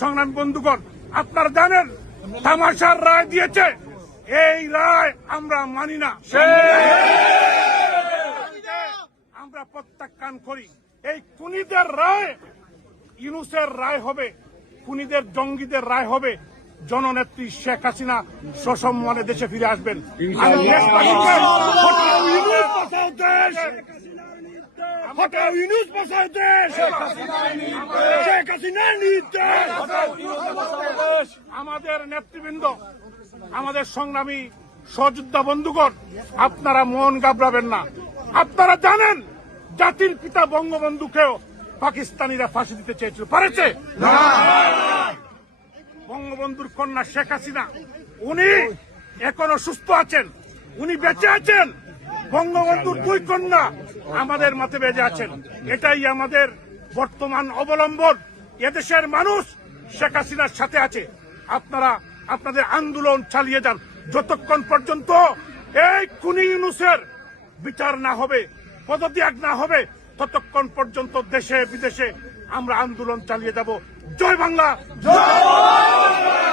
সংগ্রামী বন্ধুগণ, আপনারা জানেন তামাশার রায় দিয়েছে, এই রায় আমরা মানি না, আমরা প্রত্যাখ্যান করি। এই খুনিদের রায় ইউনূসের রায় হবে, খুনিদের জঙ্গিদের রায় হবে। জননেত্রী শেখ হাসিনা সসম্মানে দেশে ফিরে আসবেন। আমাদের নেতৃবৃন্দ, আমাদের সংগ্রামী সহযোদ্ধা বন্ধুগণ, আপনারা মন ঘাবড়াবেন না। আপনারা জানেন জাতির পিতা বঙ্গবন্ধুকেও পাকিস্তানিরা ফাঁসি দিতে চেয়েছিল, পারেছে? বঙ্গবন্ধুর কন্যা শেখ হাসিনা উনি এখনো সুস্থ আছেন, উনি বেঁচে আছেন। বঙ্গবন্ধুর দুই কন্যা আমাদের মাঝে বেঁচে আছেন। এটাই আমাদের বর্তমান অবলম্বন। এদেশের মানুষ শেখ হাসিনার সাথে আছে। আপনারা আপনাদের আন্দোলন চালিয়ে যান যতক্ষণ পর্যন্ত এই খুনি ইউনূসের বিচার না হবে, পদত্যাগ না হবে, ততক্ষণ পর্যন্ত দেশে বিদেশে আমরা আন্দোলন চালিয়ে যাব। জয় বাংলা, জয়